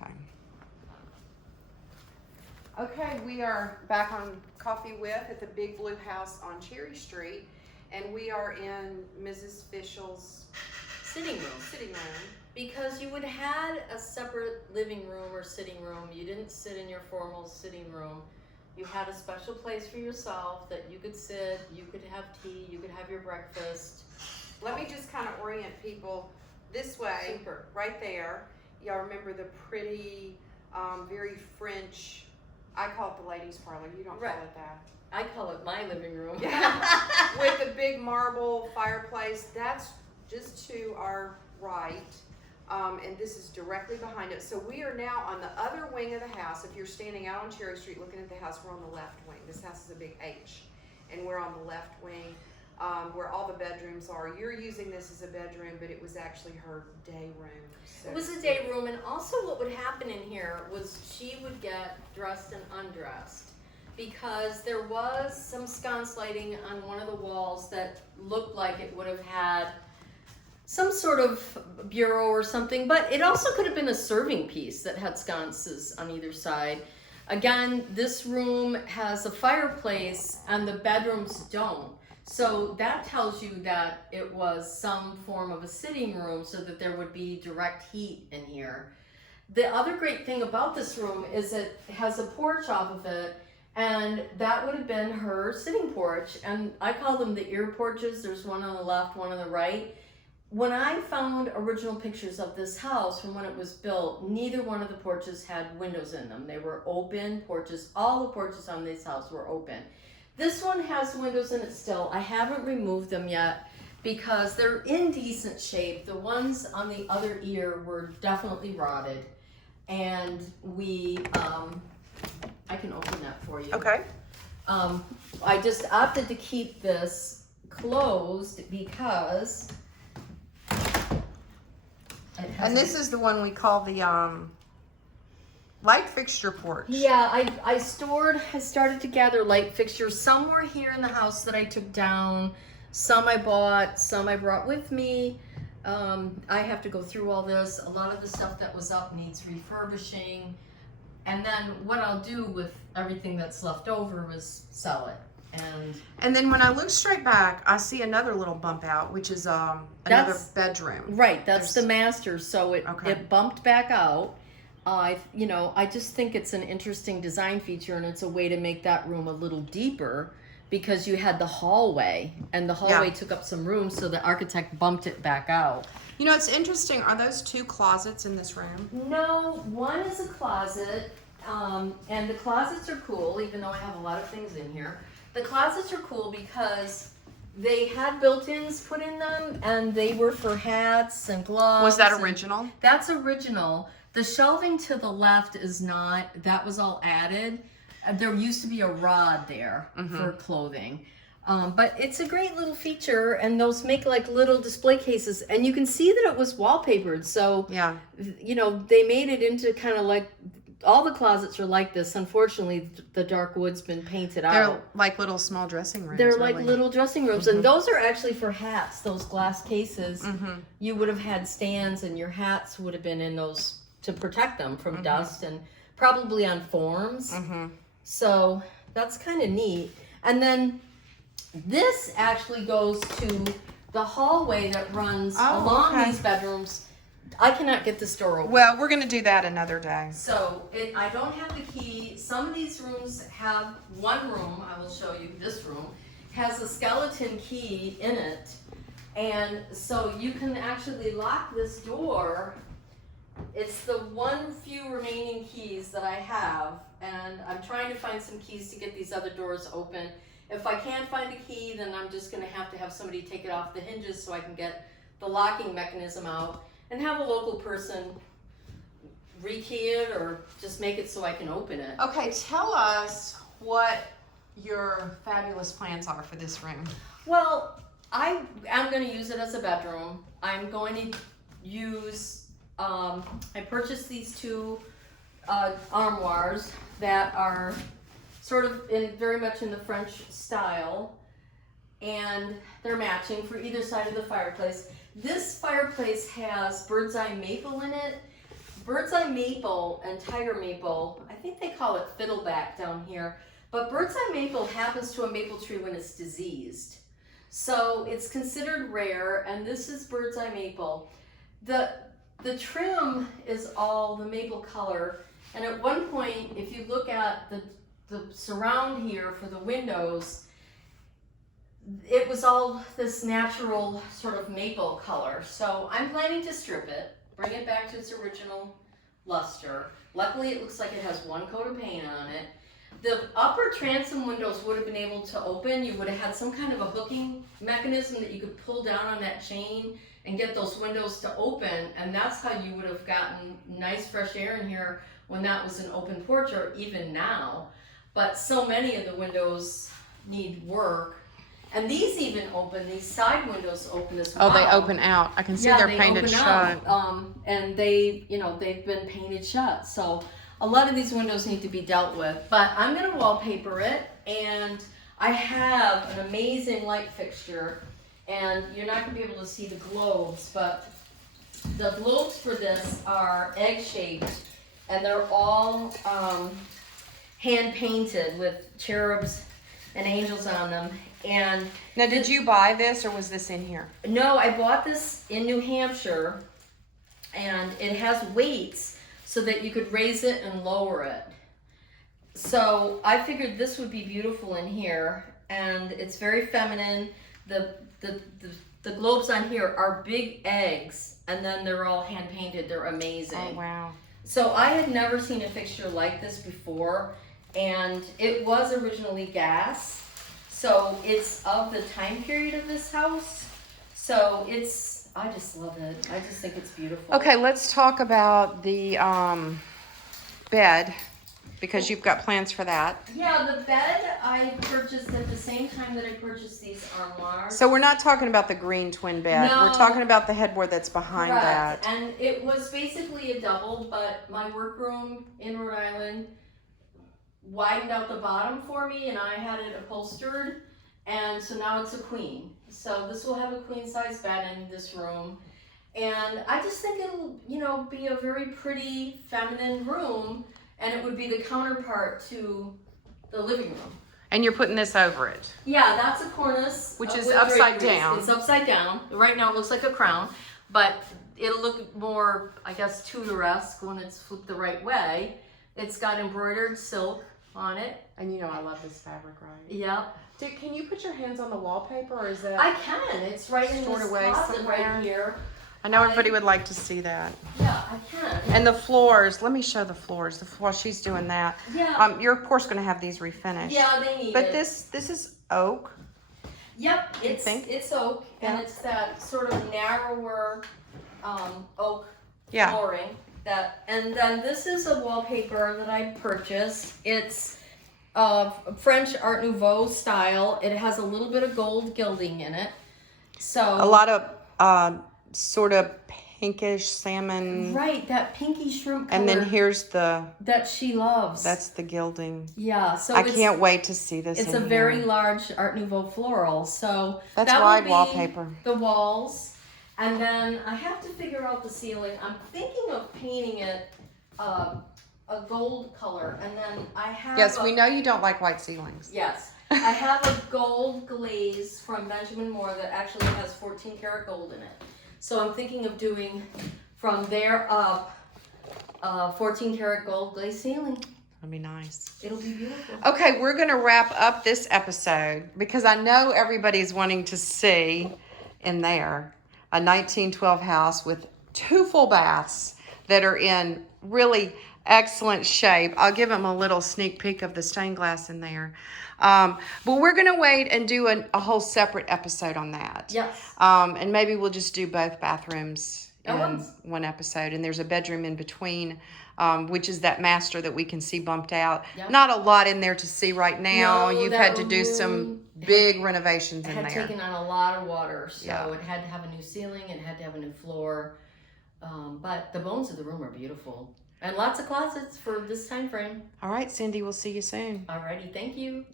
Okay. Okay, we are back on Coffee With at the Big Blue House on Cherry Street, and we are in Mrs. Fischel's sitting room. Because you would have had a separate living room or sitting room. You didn't sit in your formal sitting room. You had a special place for yourself that you could sit, you could have tea, you could have your breakfast. Let me just kind of orient people this way. Super. Right there. Y'all remember the pretty, very French, I call it the ladies' parlor. You don't Right. call it that. I call it my living room. With the big marble fireplace. That's just to our right. And this is directly behind it. So we are now on the other wing of the house. If you're standing out on Cherry Street looking at the house, we're on the left wing. This house is a big H. And we're on the left wing where all the bedrooms are. You're using this as a bedroom, but it was actually her day room. So It was a day room, and also what would happen in here was she would get dressed and undressed because there was some sconce lighting on one of the walls that looked like it would have had some sort of bureau or something, but it also could have been a serving piece that had sconces on either side. Again, this room has a fireplace and the bedrooms don't. So that tells you that it was some form of a sitting room so that there would be direct heat in here. The other great thing about this room is it has a porch off of it, and that would have been her sitting porch. And I call them the ear porches. There's one on the left, one on the right. When I found original pictures of this house from when it was built, neither one of the porches had windows in them. They were open porches. All the porches on this house were open. This one has windows in it still. I haven't removed them yet because they're in decent shape. The ones on the other ear were definitely rotted. And we, I can open that for you. Okay. I just opted to keep this closed because And this is the one we call the light fixture porch. Yeah, I started to gather light fixtures. Some were here in the house that I took down. Some I bought, some I brought with me. I have to go through all this. A lot of the stuff that was up needs refurbishing. And then what I'll do with everything that's left over is sell it. And then when I look straight back, I see another little bump out, which is another bedroom. Right, that's the master. So it bumped back out. I just think it's an interesting design feature, and it's a way to make that room a little deeper because you had the hallway, and the hallway took up some room, so the architect bumped it back out. You know, it's interesting. Are those two closets in this room? No, one is a closet, and the closets are cool, even though I have a lot of things in here. The closets are cool because they had built-ins put in them, and they were for hats and gloves. Was that original? That's original. The shelving to the left is not. That was all added. There used to be a rod there for clothing. But it's a great little feature, and those make like little display cases, and you can see that it was wallpapered. So, they made it into kind of like, all the closets are like this. Unfortunately, the dark wood's been painted out. They're like little small dressing rooms. They're like little dressing rooms, and those are actually for hats, those glass cases. You would have had stands, and your hats would have been in those to protect them from dust and probably on forms. So that's kind of neat. And then this actually goes to the hallway that runs along these bedrooms. I cannot get this door open. Well, we're going to do that another day. So I don't have the key. Some of these rooms have one room. I will show you. This room has a skeleton key in it. And so you can actually lock this door. It's the one few remaining keys that I have. And I'm trying to find some keys to get these other doors open. If I can't find a key, then I'm just going to have somebody take it off the hinges so I can get the locking mechanism out. And have a local person rekey it or just make it so I can open it. Okay, tell us what your fabulous plans are for this room. Well, I am going to use it as a bedroom. I'm going to use, I purchased these two armoires that are sort of very much in the French style, and they're matching for either side of the fireplace. This fireplace has bird's eye maple in it, bird's eye maple and tiger maple, I think they call it fiddleback down here, but bird's eye maple happens to a maple tree when it's diseased. So it's considered rare, and this is bird's eye maple. The trim is all the maple color, and at one point, if you look at the surround here for the windows, it was all this natural sort of maple color. So I'm planning to strip it, bring it back to its original luster. Luckily, it looks like it has one coat of paint on it. The upper transom windows would have been able to open. You would have had some kind of a hooking mechanism that you could pull down on that chain and get those windows to open, and that's how you would have gotten nice fresh air in here when that was an open porch, or even now. But so many of the windows need work. And these even open, these side windows open as well. Oh, they open out. I can see they're painted shut. And they, they've been painted shut. So a lot of these windows need to be dealt with. But I'm gonna wallpaper it, and I have an amazing light fixture, and you're not gonna be able to see the globes, but the globes for this are egg-shaped, and they're all hand painted with cherubs and angels on them. And now, did you buy this, or was this in here? No, I bought this in New Hampshire, and it has weights so that you could raise it and lower it. So I figured this would be beautiful in here, and it's very feminine. The globes on here are big eggs, and then they're all hand painted. They're amazing. Oh, wow. So I had never seen a fixture like this before, and it was originally gas. So it's of the time period of this house. So I just love it. I just think it's beautiful. Okay, let's talk about the bed, because you've got plans for that. Yeah, the bed I purchased at the same time that I purchased these armoires. So we're not talking about the green twin bed. No. We're talking about the headboard that's behind Correct. that. And it was basically a double, but my workroom in Rhode Island widened out the bottom for me, and I had it upholstered, and so now it's a queen. So this will have a queen size bed in this room, and I just think it'll be a very pretty feminine room, and it would be the counterpart to the living room. And you're putting this over it. Yeah, that's a cornice, which is with upside draperies. down. It's upside down. Right now it looks like a crown, but it'll look more, I guess, Tudor-esque when it's flipped the right way. It's got embroidered silk on it. And I love this fabric, right? Yep. Can you put your hands on the wallpaper, or is that? I can. It's right in stored this away closet somewhere? right here. I know everybody would like to see that. Yeah, I can. And the floors, let me show the floors while she's doing that. Yeah. You're of course going to have these refinished. Yeah, they need But it. this is oak. Yep, it's oak, and Yeah. it's that sort of narrower oak Yeah. flooring. And then this is a wallpaper that I purchased. It's French Art Nouveau style. It has a little bit of gold gilding in it. So A lot of sort of pinkish salmon. right, that pinky shrimp color. And then here's that she loves. that's the gilding. Yeah, so I can't wait to see this. It's in a here. very large Art Nouveau floral. So That's that wide would be wallpaper. The walls, and then I have to figure out the ceiling. I'm thinking of painting it a gold color, and then I have. Yes, we know you don't like white ceilings. Yes, I have a gold glaze from Benjamin Moore that actually has 14 karat gold in it. So I'm thinking of doing from there up 14 karat gold glaze ceiling. That'd be nice. It'll be beautiful. Okay, we're going to wrap up this episode because I know everybody's wanting to see in there a 1912 house with 2 full baths that are in really excellent shape. I'll give them a little sneak peek of the stained glass in there. But we're going to wait and do a whole separate episode on that. Yes. And maybe we'll just do both bathrooms in once. one episode. And there's a bedroom in between, which is that master that we can see bumped out. Yep. Not a lot in there to see right now. No, You've that had to do some room big renovations It in had there. taken on a lot of water, so Yeah. it had to have a new ceiling, it had to have a new floor. But the bones of the room are beautiful. And lots of closets for this time frame. All right, Cindy, we'll see you soon. Alrighty, thank you.